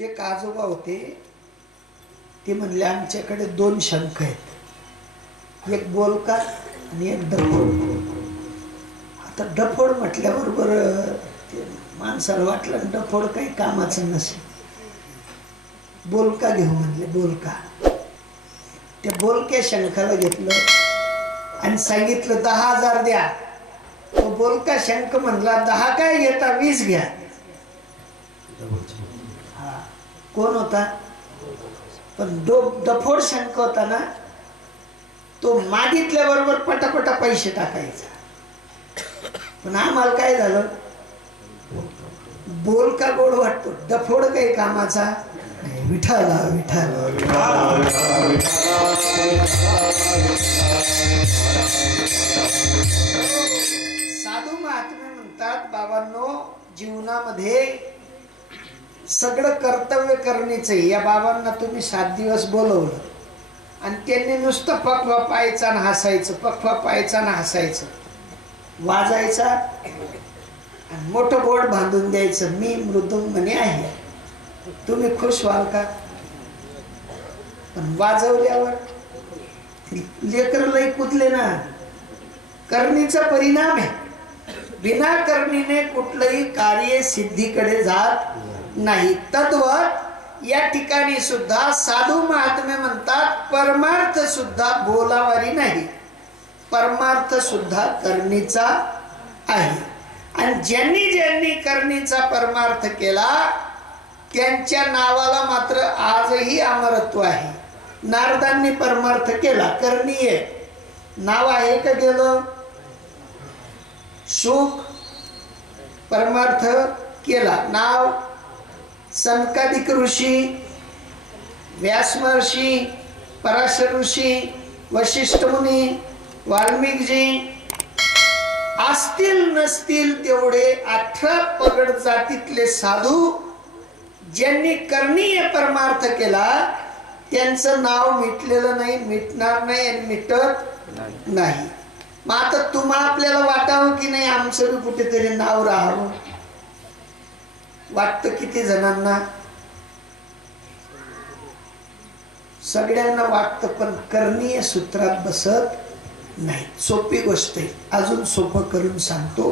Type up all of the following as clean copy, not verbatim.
एक आजोबा होते, ते म्हणले आमच्याकडे 2 शंख आहेत, एक बोलका आणि एक डफोड. आता डफोड म्हटल्याबरोबर माणसाला वाटलं डफोड काही कामाचं नसेल, बोलका घेऊ म्हणले. बोलका, त्या बोलक्या शंखाला घेतलं आणि सांगितलं 10,000 द्या. तो बोलका शंख म्हणला 10 काय घेता, 20 घ्या. कोण होता? पण डफोड शंख होता ना, तो मागितल्या बरोबर पटापटा पैसे टाकायचा. पण आम्हाला काय झालं, बोलका गोड वाटतो, डफोड काही कामाचा नाही. विठाला विठाला साधू महात्मे म्हणतात, बाबांनो, जीवनामध्ये सगळं कर्तव्य करणीचं. या बाबांना तुम्ही 7 दिवस बोलवलं आणि त्यांनी नुसतं पखवा पाहायचा आणि हसायचं, पखवा पाहायचा आणि हसायचं, वाजायचा आणि मोठं बोर्ड बांधून द्यायचं, मी मृदुंगमणी आहे. तुम्ही खुश व्हाल का? पण वाजवल्यावर लेकर लई कुदले ना. करणीचा परिणाम आहे. बिना करणीने कुठलंही कार्य सिद्धीकडे जात नाही. तद्वत या ठिकाणी सुद्धा साधू महात्मे म्हणतात, परमार्थ सुद्धा बोलावारी नाही, परमार्थ सुद्धा करणीचा आहे. आणि ज्यांनी ज्यांनी करणीचा परमार्थ केला त्यांच्या नावाला मात्र आजही अमरत्व आहे. नारदांनी परमार्थ केला, करणीय नाव आहे का गेलं? सुख परमार्थ केला, नाव सनकादिक ऋषी, व्यास महर्षी, पराशर ऋषी, वशिष्ठ मुनी, वाल्मिकजी, असतील नसतील तेवढे 18 पगड जातीतले साधू ज्यांनी करणीय परमार्थ केला त्यांचं नाव मिटलेलं नाही, मिटणार नाही आणि मिटत नाही. मग आता तुम्हा आपल्याला वाटावं की नाही आमचं बी कुठेतरी नाव राहावं? वाटतं किती जणांना? सगळ्यांना वाटतं, पण करणीय सूत्रात बसत नाही. सोपी गोष्ट आहे, अजून सोपं करून सांगतो.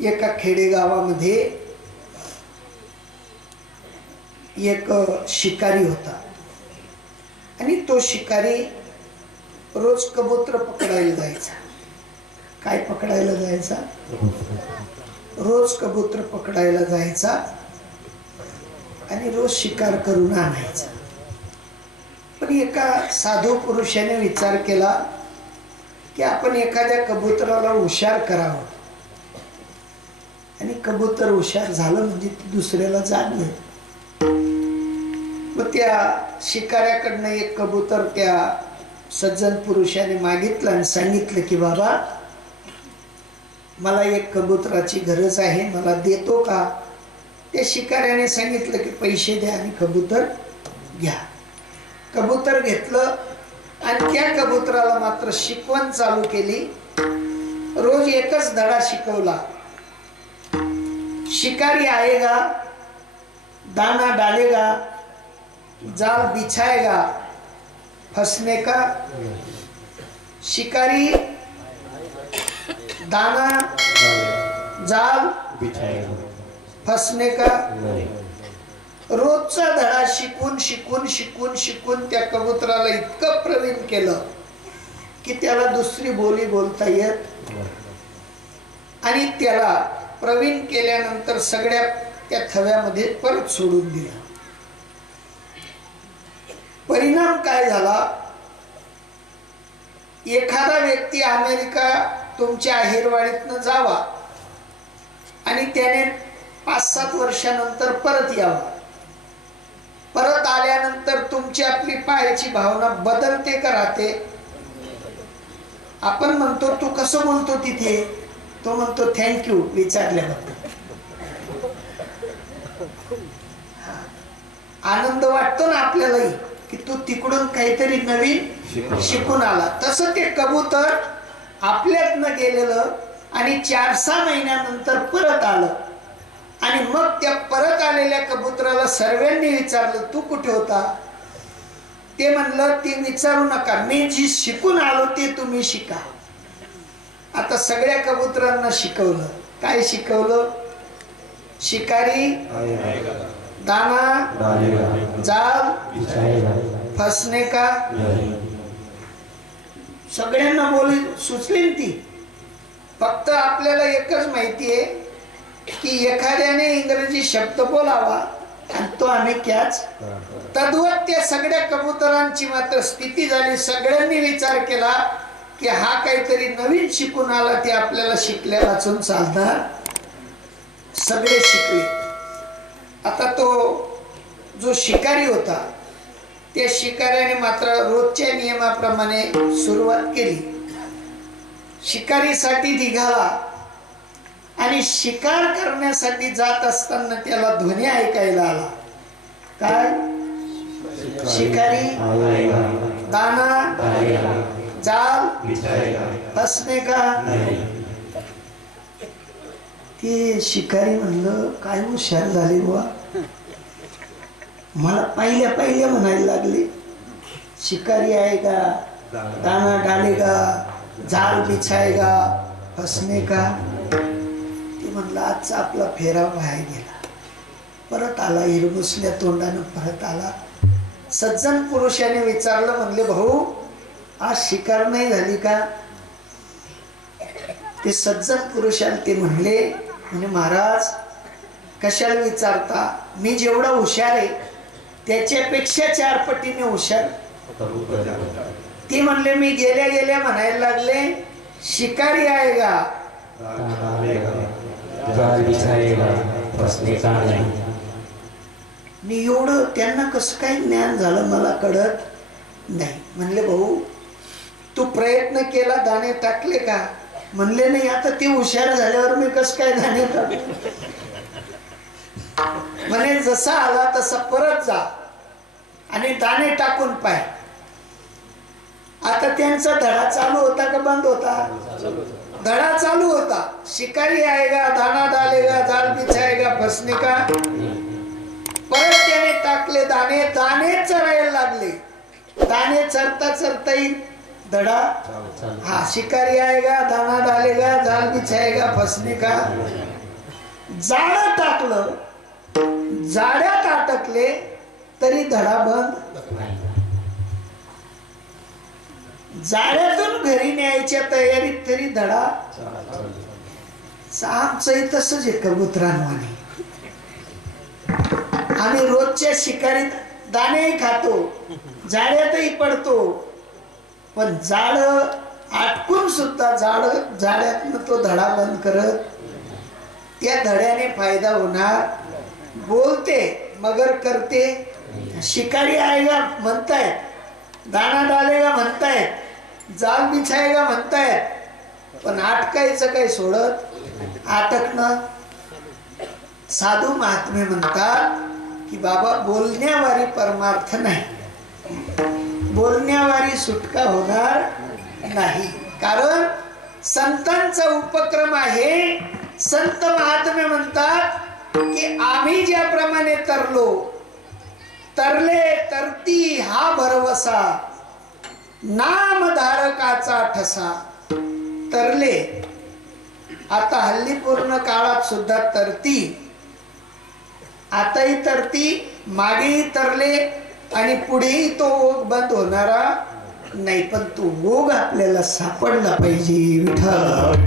एका खेडेगावामध्ये एक शिकारी होता आणि तो शिकारी रोज कबूतर पकडायला जायचा. काय पकडायला जायचा? रोज कबूतर पकडायला जायचा आणि रोज शिकार करून आणायचा. पण एका साधू पुरुषाने विचार केला की आपण एखाद्या कबुतराला हुशार करावं आणि कबूतर हुशार झालं म्हणजे दुसऱ्याला जाणलं. मग त्या शिकाऱ्याकडनं एक कबूतर त्या सज्जन पुरुषाने मागितलं आणि सांगितलं की बाबा मला एक कबुतराची गरज आहे, मला देतो का? त्या शिकाऱ्याने सांगितलं की पैसे द्या आणि कबूतर घ्या. कबूतर घेतलं आणि त्या कबूतराला मात्र शिकवण चालू केली. रोज एकच धडा शिकवला, शिकारी आएगा, दाना डालेगा, जाल बिछाएगा, फंसने का. शिकारी दाना जाल बिछाएगा, फंसने का. रोजचा धडा शिकून शिकून शिकून शिकून त्या कबुतराला इतकं प्रवीण केलं की त्याला दुसरी बोली बोलता येत आणि त्याला प्रवीण केल्यानंतर सगळ्या त्या थव्यामध्ये परत सोडून दिला. परिणाम काय झाला? एखादा व्यक्ती अमेरिका तुमच्या आहेरवाडीतनं जावा आणि त्याने 5-7 वर्षानंतर परत यावं. परत आल्यानंतर तुमची आपली पायाची भावना बदलते का राहते? आपण म्हणतो तू कसं बोलतो तिथे, तो म्हणतो थँक्यू विचारल्याबद्दल. आनंद वाटतो ना आपल्यालाही की तू तिकडून काहीतरी नवीन शिकून आला. तसं ते कबूतर आपल्यातनं गेलेलं आणि 4-6 महिन्यानंतर परत आलं. आणि मग त्या परत आलेल्या कबुतराला सर्वांनी विचारलं तू कुठे होता? ते म्हणलं ते विचारू नका, मी जी शिकून आलो ते तुम्ही शिका. आता सगळ्या कबुतरांना शिकवलं. काय शिकवलं? शिकारी दाना जाल फसने का. सगळ्यांना बोली सुचली ती. फक्त आपल्याला एकच माहिती आहे की एखाद्याने इंग्रजी शब्द बोलावा आणि तो आम्ही कॅच. तद्वत त्या सगळ्या कबुतरांची मात्र स्थिती झाली. सगळ्यांनी विचार केला की हा काहीतरी नवीन शिकून आला, ते आपल्याला शिकल्या वाचून चालणार. सगळे शिकले. आता तो जो शिकारी होता त्या शिकाऱ्याने मात्र रोजच्या नियमाप्रमाणे सुरुवात केली. शिकारीसाठी निघाला आणि शिकार करण्यासाठी जात असताना त्याला ध्वनी ऐकायला आला. काय? शिकारी दाना जाल फसने का. ते शिकारी म्हणलं काय हुशार झाले बुवा, मला पहिल्या म्हणायला लागले शिकारी आएगा दाना डालेगा जाल बिछाएगा फसने का. ते म्हणलं आजचा आपला फेरा बाहेर गेला. परत आला हिरमुसल्या तोंडानं परत आला. सज्जन पुरुषाने विचारलं, म्हणले भाऊ आज शिकार नाही झाली का? ते सज्जन पुरुषाला ते म्हणले महाराज कशाला विचारता, मी जेवढा हुशार आहे त्याच्यापेक्षा 4 पटीने हुशार. ते म्हणले मी गेल्या गेल्या म्हणायला लागले शिकारी आएगा मी एवढं त्यांना कसं काय ज्ञान झालं मला कळत नाही. म्हणले भाऊ तू प्रयत्न केला दाणे टाकले का? म्हणले नाही. आता ते हुशार झाल्यावर मी कसं काय दाणे टाकले? म्हणे जसा आला तसा परत जा आणि दाणे टाकून पाय. आता त्यांचा धडा चालू होता का बंद होता? धडा चालू होता. शिकारी आएगा दाना डालेगा जाल बिछाएगा फसने का. परत त्याने टाकले दाणे. दाणे चरायला लागले. दाणे चरता चरताही धडा हा शिकारी आएगा दाना डालेगा जाल बिछाएगा फसने का. जाळं टाकलं, जाळ्यात अटकले तरी धडा बंद. जाळ्यातून घरी न्यायच्या तयारीत तरी धडा. आमचंही तसंच आहे कबुतरांवाणी. आम्ही रोजच्या शिकारीत दाणेही खातो, जाळ्यातही पडतो, पण जाळ आटकून सुद्धा जाळ्यातनं तो धडा बंद करत. त्या धड्याने फायदा होणार. बोलते मगर करते. शिकारी आएगा म्हणतायत, दाना डालेगा म्हणतायत, जाल बिछाएगा म्हणतायत, पण अटकायचं काही सोडत अटकणं. साधू महात्मे म्हणतात की बाबा बोलण्यावारी परमार्थ नाही, बोलण्यावारी सुटका होणार नाही. कारण संतांचा उपक्रम आहे. संत महात्मे म्हणतात की आम्ही ज्याप्रमाणे तरले तरती हा भरवसा नामधारकाचा ठसा. तरले आता हल्ली पूर्ण काळात सुद्धा तरती, आताही तरती, मागेही तरले आणि पुढेही तो ओघ बंद होणारा नाही. पण तो ओघ आपल्याला सापडला पाहिजे. विठ्ठल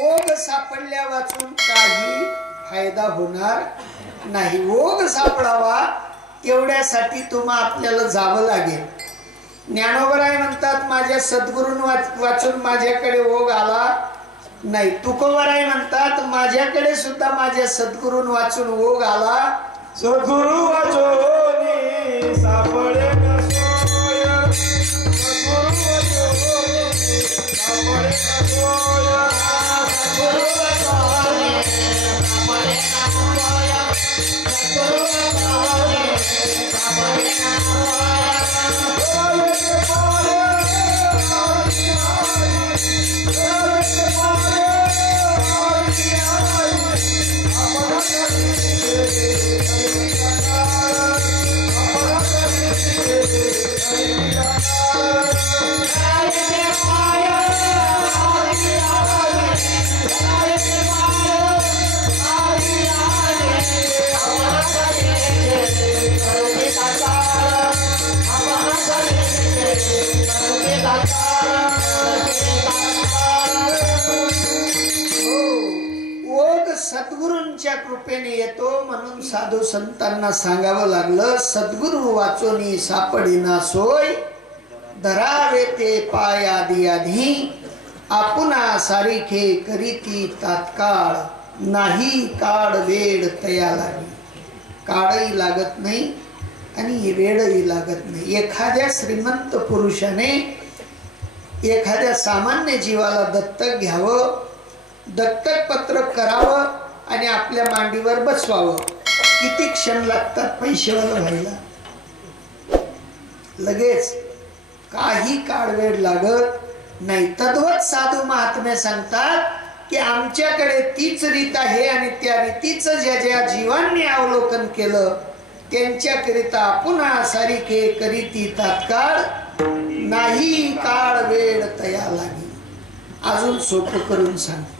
ओघ सापडल्या वाचून काही फायदा होणार नाही. ओघ सापडावा तेवढ्यासाठी तुम्हा आपल्याला जावं लागेल. ज्ञानोबराय म्हणतात माझ्या सद्गुरून वाचून माझ्याकडे ओघ आला नाही. तुकोबराय म्हणतात माझ्याकडे सुद्धा माझ्या सद्गुरून वाचून ओघ आला. सद्गुरु वाचोनी सापडे ना सोय, सद्गुरु वाचोनी सापडे ना सोय, सद्गुरु वाचोनी सापडे ना सोय, सद्गुरु वाचोनी सापडे ना सद्गुरूंच्या कृपेने येतो. म्हणून साधू संतांना सांगावं लागलं सद्गुरु वाचोनी सापडिना सोय, धरावे ते पाय आधी आधी, आपुना सारिखे करीती तात्काळ, नाही काळ वेळ तया लागी. काळही लागत नाही आणि वेळही लागत नाही. एखाद्या श्रीमंत पुरुषाने एखाद्या सामान्य जीवाला दत्तक घ्यावं, दत्तक पत्र करावं आणि आपल्या मांडीवर बसवावं. किती क्षण लागतात पैशावाला व्हायला? लगेच, काही काळ वेळ लागत नाही. तद्वत साधू महात्मे सांगतात की आमच्याकडे तीच रीत आहे आणि त्या रीतीचं ज्या ज्या जीवांनी अवलोकन केलं त्यांच्याकरिता पुन्हा सारिखे करीती तात्काळ, नाही काळ वेळ तया लागी. अजून सोपं करून सांगतो.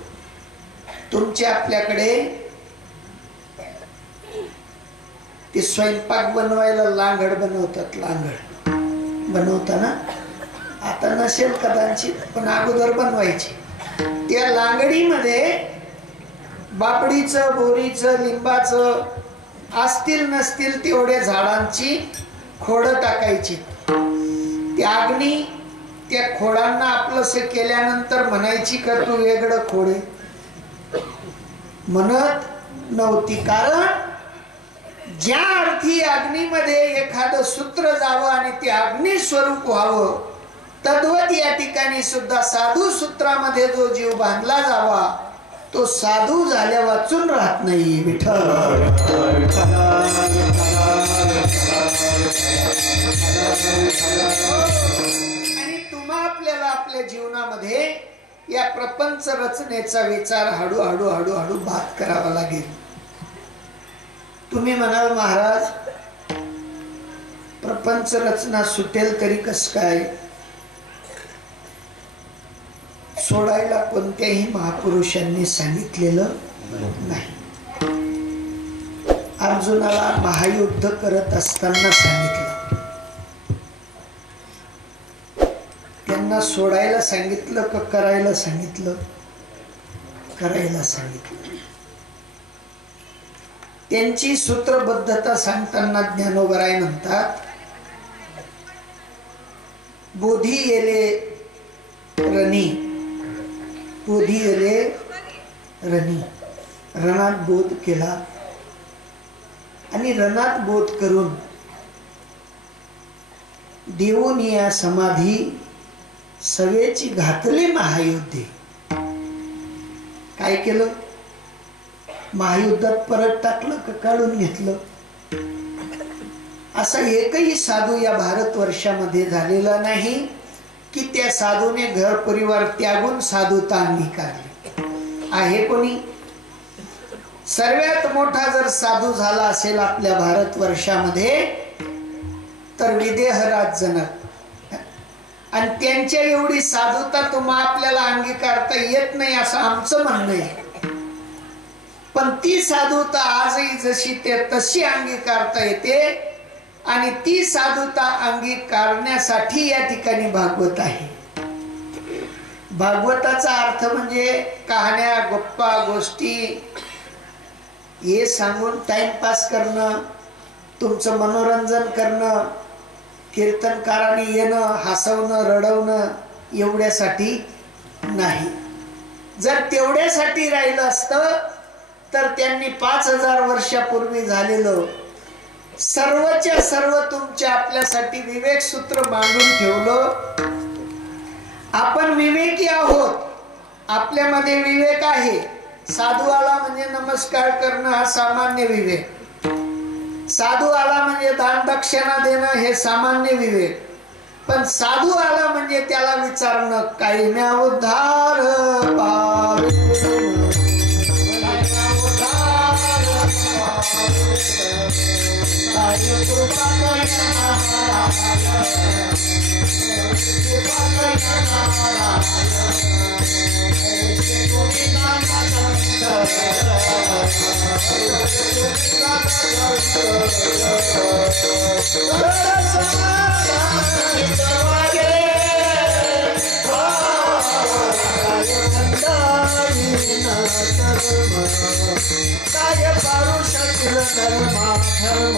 तुमच्या आपल्याकडे ते स्वयंपाक बनवायला लांगड बनवतात. लांगड बनवताना आता नसेल कदाचित, पण अगोदर बनवायची. त्या लांगडीमध्ये बापडीचं, बोरीचं, लिंबाचं असतील नसतील तेवढ्या झाडांची खोडं टाकायची. त्या अग्नी त्या खोडांना आपलंसं केल्यानंतर म्हणायची का तू वेगळं खोडे? म्हणत नव्हती. कारण ज्या अर्थी अग्नीमध्ये एखादं सूत्र जावं आणि ते अग्नी स्वरूप व्हावं, तद्वत या ठिकाणी सुद्धा साधू सूत्रामध्ये जो जीव बांधला जावा तो साधू झाल्या वाचून राहत नाही. विठ्ठल आणि तुम्हा आपल्याला आपल्या जीवनामध्ये या प्रपंच रचनेचा विचार हळूहळू हळूहळू बात करावा लागेल. तुम्ही म्हणाल महाराज प्रपंच रचना सुटेल तरी कस काय? सोडायला कोणत्याही महापुरुषांनी सांगितलेलं नाही. अर्जुनाला महायुद्ध करत असताना सांगितलं, त्यांना सोडायला सांगितलं का करायला सांगितलं? करायला सांगितलं. त्यांची सूत्रबद्धता सांगताना ज्ञानोबराय म्हणतात, बोधी येले रणी, बोधी येले रणी, रणात बोध केला आणि रणात बोध करून देऊन या समाधी सवेची घातले महायुद्धे. काय केलं? महायुद्धात परत टाकलं का काढून घेतलं? असा एकही साधू या भारतवर्षामध्ये झालेला नाही की त्या साधूने घर परिवार त्यागून साधुता अंगीकारली आहे. कोणी? सर्वात मोठा जर साधू झाला असेल आपल्या भारतवर्षामध्ये तर विदेहराज जनक. आणि त्यांच्या एवढी साधुता तुम्हा आपल्याला अंगीकारता येत नाही असं आमचं म्हणणं आहे. पण ती साधुता आजही जशी ते तशी अंगीकारता येते आणि ती साधुता अंगीकारण्यासाठी या ठिकाणी भागवत आहे. भागवताचा अर्थ म्हणजे कहाण्या, गप्पा, गोष्टी हे सांगून टाइमपास करणं, तुमचं मनोरंजन करणं कीर्तनकारांनी येणं, हसवणं, रडवणं एवढ्यासाठी नाही. जर तेवढ्यासाठी राहिलं असतं तर त्यांनी 5000 वर्षापूर्वी झालेलं सर्वच्या सर्व तुमच्या आपल्यासाठी विवेक सूत्र मांडून ठेवलं. आपण विवेकी आहोत, आपल्यामध्ये विवेक आहे. साधू आला म्हणजे नमस्कार करणं हा सामान्य विवेक, साधू आला म्हणजे दान दक्षिणा देणं हे सामान्य विवेक. पण साधू आला म्हणजे त्याला विचारणं काही म्या उद्धार पावे, काय पारू शकल धर्मा धर्म